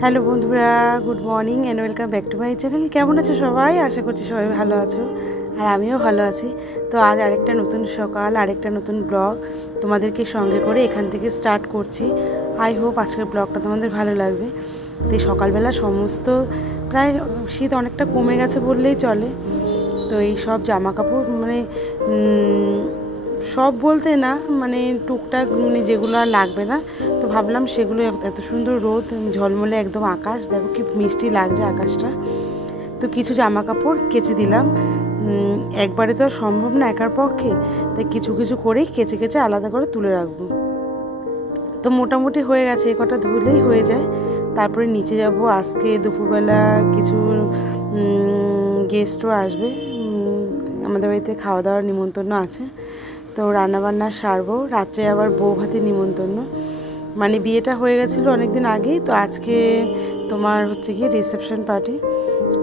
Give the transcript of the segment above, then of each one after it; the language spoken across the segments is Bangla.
হ্যালো বন্ধুরা, good morning and welcome back to my channel. কেমন আছো সবাই? আশা করছি সবাই ভালো আছো, আর আমিও ভালো আছি। তো আজ আরেকটা নতুন সকাল, আরেকটা নতুন ব্লগ তোমাদেরকে সঙ্গে করে এখান থেকে স্টার্ট করছি। আই হোপ আজকের ব্লগটা তোমাদের ভালো লাগবে। তো এই সকালবেলা সমস্ত প্রায় শীত অনেকটা কমে গেছে বললেই চলে। তো এই সব জামা কাপড় মানে সব বলতে না, মানে টুকটাক মানে যেগুলো আর লাগবে না, তো ভাবলাম সেগুলো। এত সুন্দর রোদ, ঝলমলে একদম আকাশ, দেখো কি মিষ্টি লাগছে আকাশটা। তো কিছু জামা কাপড় কেচে দিলাম, একবারে তো আর সম্ভব না একার পক্ষে, তাই কিছু কিছু করেই কেচে কেচে আলাদা করে তুলে রাখবো। তো মোটামুটি হয়ে গেছে, এই কটা ধুলেই হয়ে যায়। তারপরে নিচে যাব, আজকে দুপুরবেলা কিছু গেস্টও আসবে, আমাদের বাড়িতে খাওয়া দাওয়ার নিমন্ত্রণ আছে। তো রান্নাবান্না সারবো, রাত্রে আবার বউ ভাতের নিমন্ত্রণ, মানে বিয়েটা হয়ে গেছিলো অনেক দিন আগেই, তো আজকে তোমার হচ্ছে কি রিসেপশন পার্টি।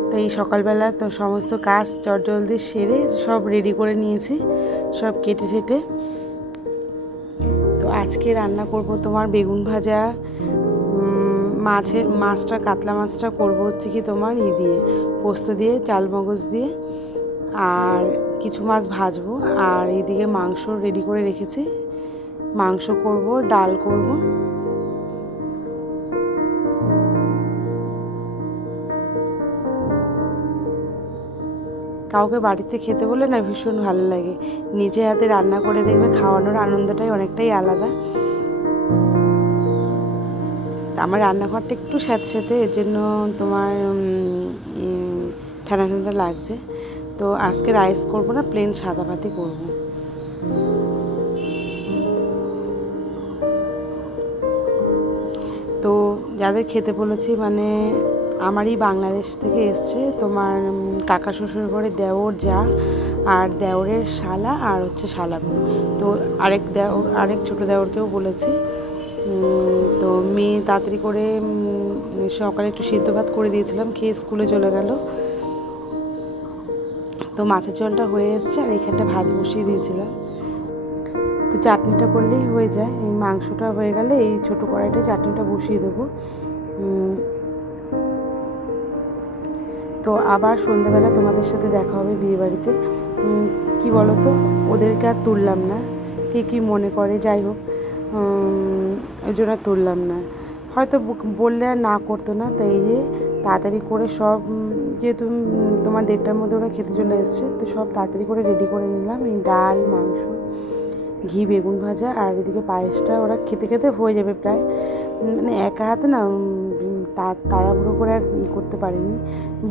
তো এই সকালবেলা তো সমস্ত কাজ চটজলদি সেরে সব রেডি করে নিয়েছি, সব কেটে ঠেটে। তো আজকে রান্না করব তোমার বেগুন ভাজা, মাছটা কাতলা মাছটা করব হচ্ছে কি তোমার দিয়ে পোস্ত দিয়ে, চাল মগজ দিয়ে, আর কিছু মাছ ভাজবো। আর এইদিকে মাংস রেডি করে রেখেছি, মাংস করব, ডাল করব। কাউকে বাড়িতে খেতে বলে না ভীষণ ভালো লাগে, নিজে হাতে রান্না করে দেখবে খাওয়ানোর আনন্দটাই অনেকটাই আলাদা। আমার রান্নাঘরটা একটু স্যাঁতস্যাঁতে, এর জন্য তোমার ঠান্ডা ঠান্ডা লাগছে। তো আজকে রাইস করব না, প্লেন সাদা ভাতই করব। তো যাদের খেতে বলেছি, মানে আমারই বাংলাদেশ থেকে এসছে তোমার কাকা শ্বশুর ঘরে দেওর যা, আর দেওরের শালা, আর হচ্ছে শালাবু। তো আরেক ছোটো দেওরকেও বলেছি। তো মেয়ে তাড়াতাড়ি করে সকালে একটু সিদ্ধ ভাত করে দিয়েছিলাম, খেয়ে স্কুলে চলে গেল। তো মাছের ঝোলটা হয়ে এসছে, আর এখানটা ভাত বসিয়ে দিয়েছিলাম। তো চাটনিটা করলেই হয়ে যায়, এই মাংসটা হয়ে গেলে এই ছোটো কড়াইটায় চাটনিটা বসিয়ে দেবো। তো আবার সন্ধ্যাবেলা তোমাদের সাথে দেখা হবে বিয়েবাড়িতে। কি বলো তো, ওদেরকে আর তুললাম না, কে কী মনে করে, যাই হোক ওই জন্য তুললাম না, হয়তো বললে আর না করতো না। তাই এই যে তাড়াতাড়ি করে সব, যেহেতু তোমার 1:30টার মধ্যে ওরা খেতে চলে এসছে, তো সব তাড়াতাড়ি করে রেডি করে নিলাম। এই ডাল, মাংস, ঘি, বেগুন ভাজা, আর এদিকে পায়েসটা ওরা খেতে খেতে হয়ে যাবে প্রায়। মানে একা হাতে না তাড়াহুড়ো করে আর করতে পারিনি,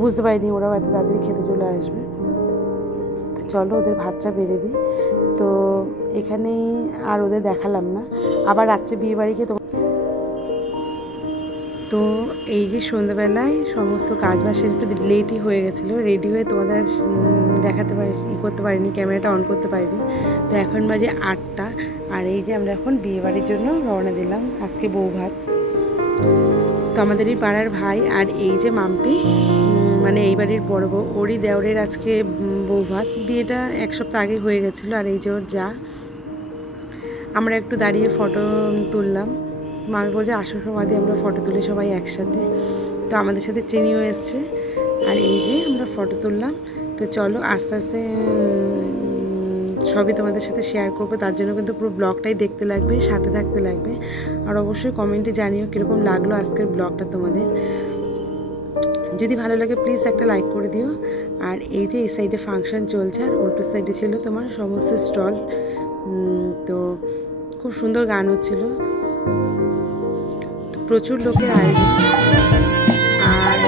বুঝতে পারিনি ওরাও এত তাড়াতাড়ি খেতে চলে আসবে। তো চলো ওদের ভাতটা বেড়ে দিই। তো এখানেই আর ওদের দেখালাম না, আবার রাত্রে বিয়েবাড়িকে তো এই যে সন্ধ্যাবেলায় সমস্ত কাজ বাসের একটু লেটই হয়ে গেছিলো, রেডি হয়ে তোমাদের দেখাতে করতে পারিনি, ক্যামেরাটা অন করতে পারিনি। তো এখন বাজে 8টা, আর এই যে আমরা এখন বিয়েবাড়ির জন্য রওনা দিলাম, আজকে বউ ভাত। তো আমাদের এই পাড়ার ভাই, আর এই যে মাম্পি, মানে এই বাড়ির বড় বউ, ওরই দেওরের আজকে বউ ভাত। বিয়েটা 1 সপ্তাহ আগে হয়ে গেছিলো। আর এই যে ওর যা, আমরা একটু দাঁড়িয়ে ফটো তুললাম। মামি বলছে আসো সমাধি আমরা ফটো তুলি সবাই একসাথে। তো আমাদের সাথে চিনিও এসছে, আর এই যে আমরা ফটো তুললাম। তো চলো আস্তে আস্তে সবই তোমাদের সাথে শেয়ার করবো, তার জন্য কিন্তু পুরো ব্লগটাই দেখতে লাগবে, সাথে থাকতে লাগবে। আর অবশ্যই কমেন্টে জানিও কীরকম লাগলো আজকের ব্লগটা তোমাদের। যদি ভালো লাগে প্লিজ একটা লাইক করে দিও। আর এই যে এই সাইডে ফাংশন চলছে, আর উল্টো সাইডে ছিল তোমার সমস্ত স্টল। তো খুব সুন্দর গান হচ্ছিল, প্রচুর লোকের আয়োজন। আর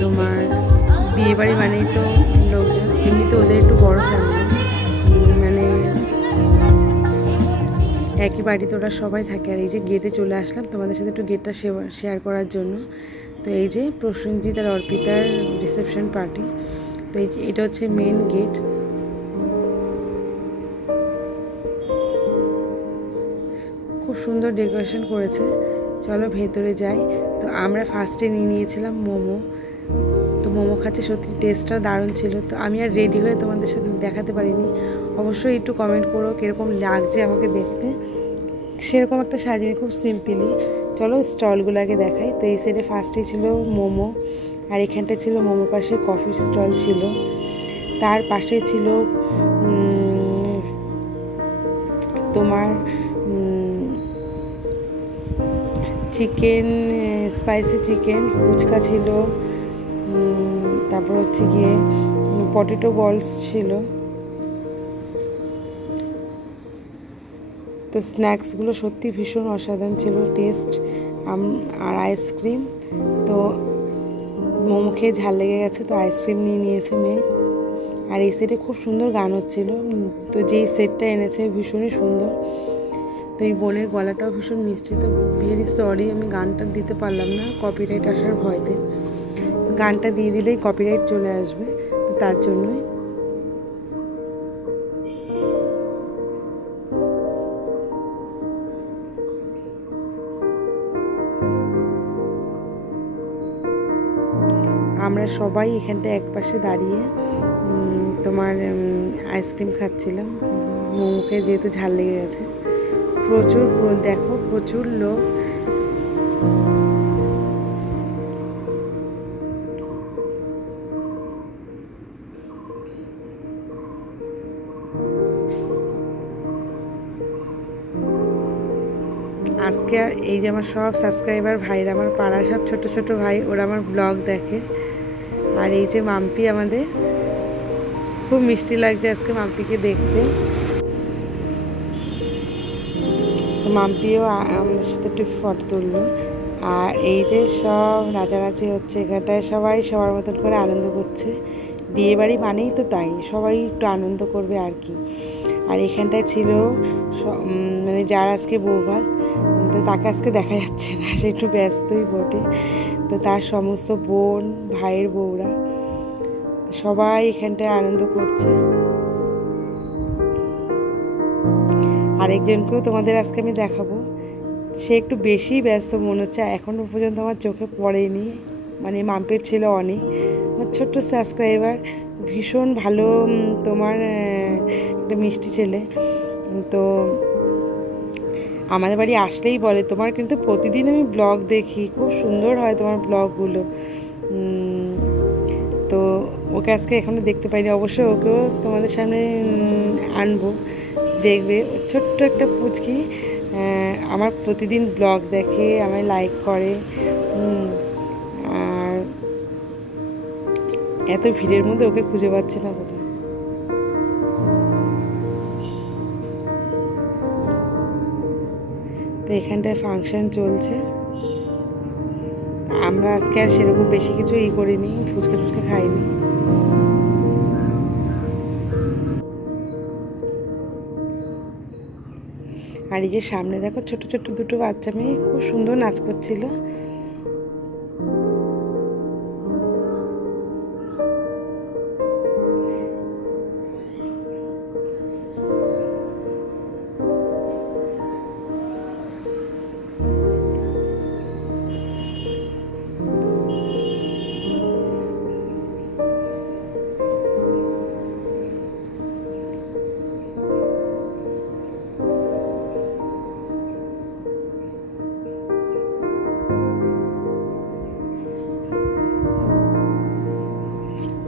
তোমার বিয়েবাড়ি মানেই তো লোকজন, এমনিতে ওদের একটু বড় ফ্যামিলি, মানে একই বাড়িতে ওরা সবাই থাকে। আর এই যে গেটে চলে আসলাম তোমাদের সাথে একটু গেটটা শেয়ার করার জন্য। তো এই যে প্রসেনজিৎ আর অর্পিতার রিসেপশন পার্টি। তো এটা হচ্ছে মেন গেট। খুব সুন্দর ডেকোরেশন করেছে, চলো ভেতরে যাই। তো আমরা ফার্স্টে নিয়েছিলাম মোমো। তো মোমো খাচ্ছে, সত্যি টেস্টটা দারুণ ছিল। তো আমি আর রেডি হয়ে তোমাদের সাথে দেখাতে পারিনি, অবশ্যই একটু কমেন্ট করো কীরকম লাগছে আমাকে দেখতে। সেরকম একটা সাজিনি, খুব সিম্পলি। চলো স্টলগুলো আগে দেখাই। তো এই সাইডে ফার্স্টে ছিল মোমো, আর এখানটা ছিল মোমো পাশে কফির স্টল ছিল। তার পাশে ছিল তোমার চিকেন, স্পাইসি চিকেন, ফুচকা ছিল, তারপর হচ্ছে গিয়ে পটেটো বলস ছিল। তো স্ন্যাক্সগুলো সত্যি ভীষণ অসাধারণ ছিল টেস্ট। আর আইসক্রিম, তো মোমো খেয়ে ঝাল লেগে গেছে, তো আইসক্রিম নিয়ে নিয়েছে মেয়ে। আর এই সেটে খুব সুন্দর গান হচ্ছিল। তো যেই সেটটা এনেছে ভীষণই সুন্দর। তো এই বোনের গলাটাও ভীষণ মিষ্টি। তো ভেরি সরি, আমি গানটা দিতে পারলাম না কপিরাইট আসার ভয়তে। গানটা দিয়ে দিলেই কপিরাইট চলে আসবে, তো তার জন্যই। আমরা সবাই এখানটা একপাশে দাঁড়িয়ে তোমার আইসক্রিম খাচ্ছিলাম। মোমোকে যেহেতু ঝাল লেগে গেছে, প্রচুর, দেখো প্রচুর লোক। আজকে আর এই যে আমার সব সাবস্ক্রাইবার ভাইরা, আমার পাড়ার সব ছোট ছোট ভাই, ওরা আমার ব্লগ দেখে। আর এই যে মাম্পি আমাদের, খুব মিষ্টি লাগছে আজকে মাম্পিকে দেখতে। তো মাম্পিও আমাদের সাথে একটু ফটো তুললো। আর এই যে সব নাচানাচি হচ্ছে এখানটায়, সবাই সবার মতন করে আনন্দ করছে। বিয়েবাড়ি মানেই তো তাই, সবাই একটু আনন্দ করবে আর কি। আর এখানটায় ছিল মানে যার আজকে বৌভাত, তো তাকে আজকে দেখা যাচ্ছে না, সে একটু ব্যস্তই বটে। তো তার সমস্ত বোন, ভাইয়ের বউরা সবাই এখানটায় আনন্দ করছে। আরেকজনকেও তোমাদের আজকে আমি দেখাবো, সে একটু বেশি ব্যস্ত মনে হচ্ছে, এখনও পর্যন্ত আমার চোখে পড়েনি। মানে মাম্পির ছিল অনেক, আমার ছোট্ট সাবস্ক্রাইবার, ভীষণ ভালো, তোমার একটা মিষ্টি ছেলে। তো আমাদের বাড়ি আসলেই বলে, তোমার কিন্তু প্রতিদিন আমি ব্লগ দেখি, খুব সুন্দর হয় তোমার ব্লগগুলো। তো ওকে আজকে এখনও দেখতে পাইনি, অবশ্যই ওকেও তোমাদের সামনে আনবো, দেখবে। ছোট্ট একটা পুচকি, আমার প্রতিদিন ব্লগ দেখে, আমায় লাইক করে। আর এত ভিড়ের মধ্যে ওকে খুঁজে পাচ্ছে না কোথাও। তো এখানটায় ফাংশন চলছে। আমরা আজকে আর সেরকম বেশি কিছু করিনি, ফুচকা টুচকা খাইনি। আর এই যে সামনে দেখো ছোট ছোট দুটো বাচ্চা মেয়ে খুব সুন্দর নাচ করছিল।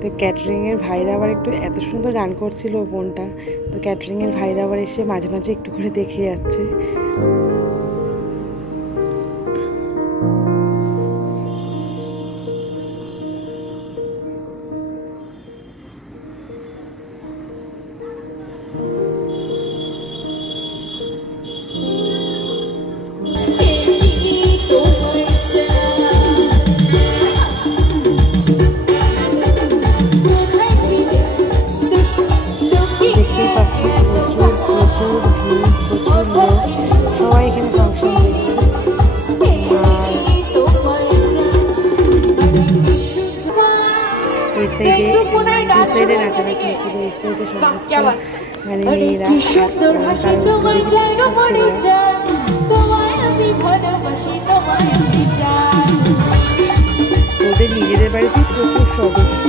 তো ক্যাটারিংয়ের ভাইরা আবার একটু এত সুন্দর গান করছিল বোনটা, তো ক্যাটারিংয়ের ভাইরা আবার এসে মাঝে মাঝে একটু করে দেখে যাচ্ছে। সাইডে নাচানাচি হচ্ছিল, এই সাইডে সমস্ত মানে মেয়েরা ওদের নিজেদের বাড়িতে প্রচুর সদস্য,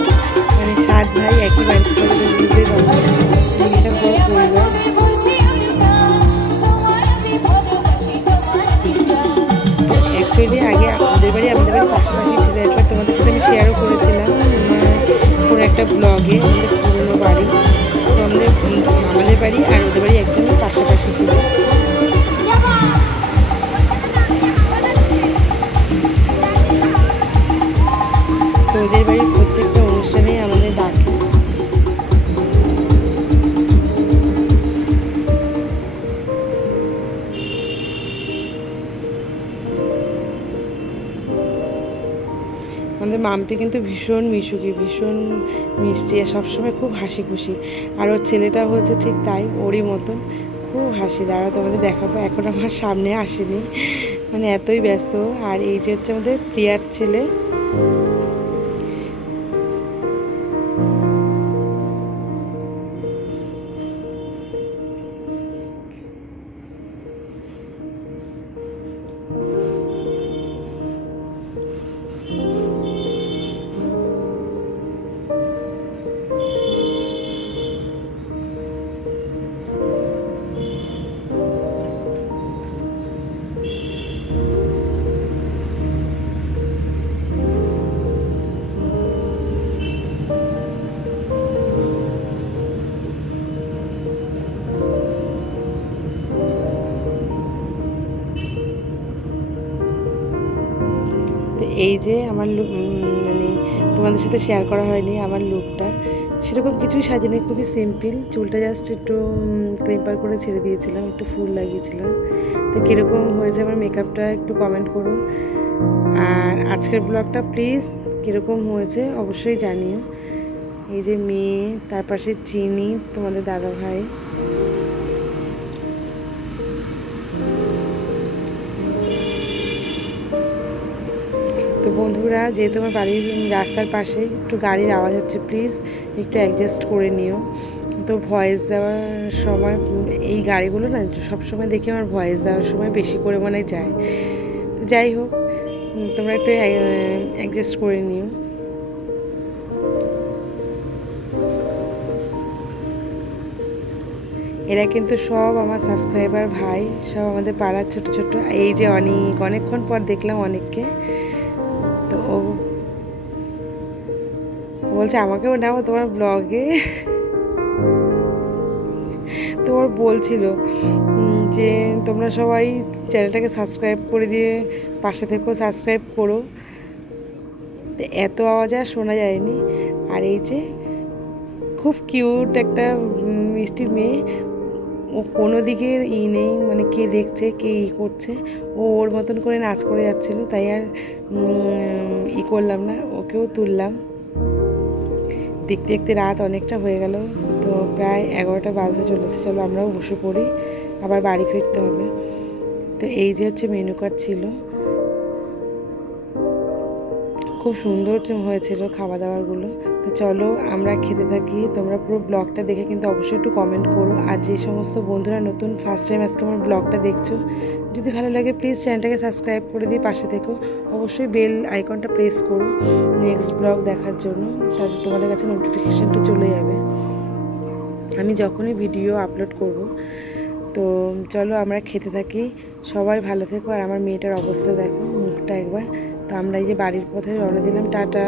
মানে 7 ভাই একই বাড়িতে বুঝতেই পারছে বিশাল বড় পরিবার। অ্যাকচুয়ালি আগে ওদের বাড়ি আমাদের বাড়ি পাশাপাশি ছিল। একবার তোমাদের সাথে আমি শেয়ারও করেছিলাম কোনো একটা ব্লগে আমাদের পুরনো বাড়ি। তো আমাদের বাড়ি আর ওদের বাড়ি একদমই পাশাপাশি ছিল। তো ওদের বাড়ির প্রত্যেকটা অনুষ্ঠানেই আমাদের ডাকে। আমাদের মাম্পি কিন্তু ভীষণ মিশুকি, ভীষণ মিষ্টি, সবসময় খুব হাসি খুশি। আর ওর ছেলেটা হচ্ছে ঠিক তাই, ওরই মতন খুব হাসি। দাঁড়া তোমাদের দেখাবো, এখন আমার সামনে আসেনি, মানে এতই ব্যস্ত। আর এই যে হচ্ছে আমাদের প্রিয়ার ছেলে। তো এই যে আমার মানে তোমাদের সাথে শেয়ার করা হয়নি আমার লুকটা, সেরকম কিছুই সাজিনি, খুবই সিম্পল। চুলটা জাস্ট একটু ক্লিপার করে ছেড়ে দিয়েছিলাম, একটু ফুল লাগিয়েছিলাম। তো কীরকম হয়েছে আমার মেকআপটা একটু কমেন্ট করো। আর আজকের ব্লগটা প্লিজ কীরকম হয়েছে অবশ্যই জানিও। এই যে মেয়ে, তার পাশে চিনি, তোমাদের দাদা ভাই। তো বন্ধুরা, যেহেতু আমার বাড়ির রাস্তার পাশে একটু গাড়ির আওয়াজ হচ্ছে, প্লিজ একটু অ্যাডজাস্ট করে নিও। তো ভয়েস দেওয়ার সময় এই গাড়িগুলো না সবসময় দেখি আমার ভয়েস দেওয়ার সময় বেশি করে মনে যায়। তো যাই হোক, তোমরা একটু অ্যাডজাস্ট করে নিও। এরা কিন্তু সব আমার সাবস্ক্রাইবার ভাই, সব আমাদের পাড়ার ছোট ছোট। এই যে অনেকক্ষণ পর দেখলাম অনেককে। তো ও বলছে আমাকেও নাও তোমার ব্লগে। তো ওর বলছিল যে তোমরা সবাই চ্যানেলটাকে সাবস্ক্রাইব করে দিয়ে পাশে থেকেও সাবস্ক্রাইব করো। তো এত আওয়াজ আর শোনা যায়নি। আর এই যে খুব কিউট একটা মিষ্টি মেয়ে, ও কোনো দিকে নেই, মানে কে দেখছে কে করছে, ও ওর মতন করে নাচ করে যাচ্ছিলো, তাই আর করলাম না, ওকেও তুললাম। দেখতে দেখতে রাত অনেকটা হয়ে গেল, তো প্রায় 11টা বাজতে চলেছে। চলো আমরাও বসে পড়ি, আবার বাড়ি ফিরতে হবে। তো এই যে হচ্ছে মেনু কার্ড ছিল, খুব সুন্দর হয়েছিল খাওয়া দাওয়ারগুলো। তো চলো আমরা খেতে থাকি। তোমরা পুরো ব্লগটা দেখে কিন্তু অবশ্যই একটু কমেন্ট করো। আর যে সমস্ত বন্ধুরা নতুন ফার্স্ট টাইম আজকে আমার ব্লগটা দেখছো, যদি ভালো লাগে প্লিজ চ্যানেলটাকে সাবস্ক্রাইব করে দিয়ে পাশে থেকো। অবশ্যই বেল আইকনটা প্রেস করো নেক্সট ব্লগ দেখার জন্য, তাহলে তোমাদের কাছে নোটিফিকেশানটা চলে যাবে আমি যখনই ভিডিও আপলোড করব। তো চলো আমরা খেতে থাকি, সবাই ভালো থেকো। আর আমার মেয়েটার অবস্থা দেখো, মুখটা একবার। তো আমরা এই যে বাড়ির পথে রওনা দিলাম, টাটা।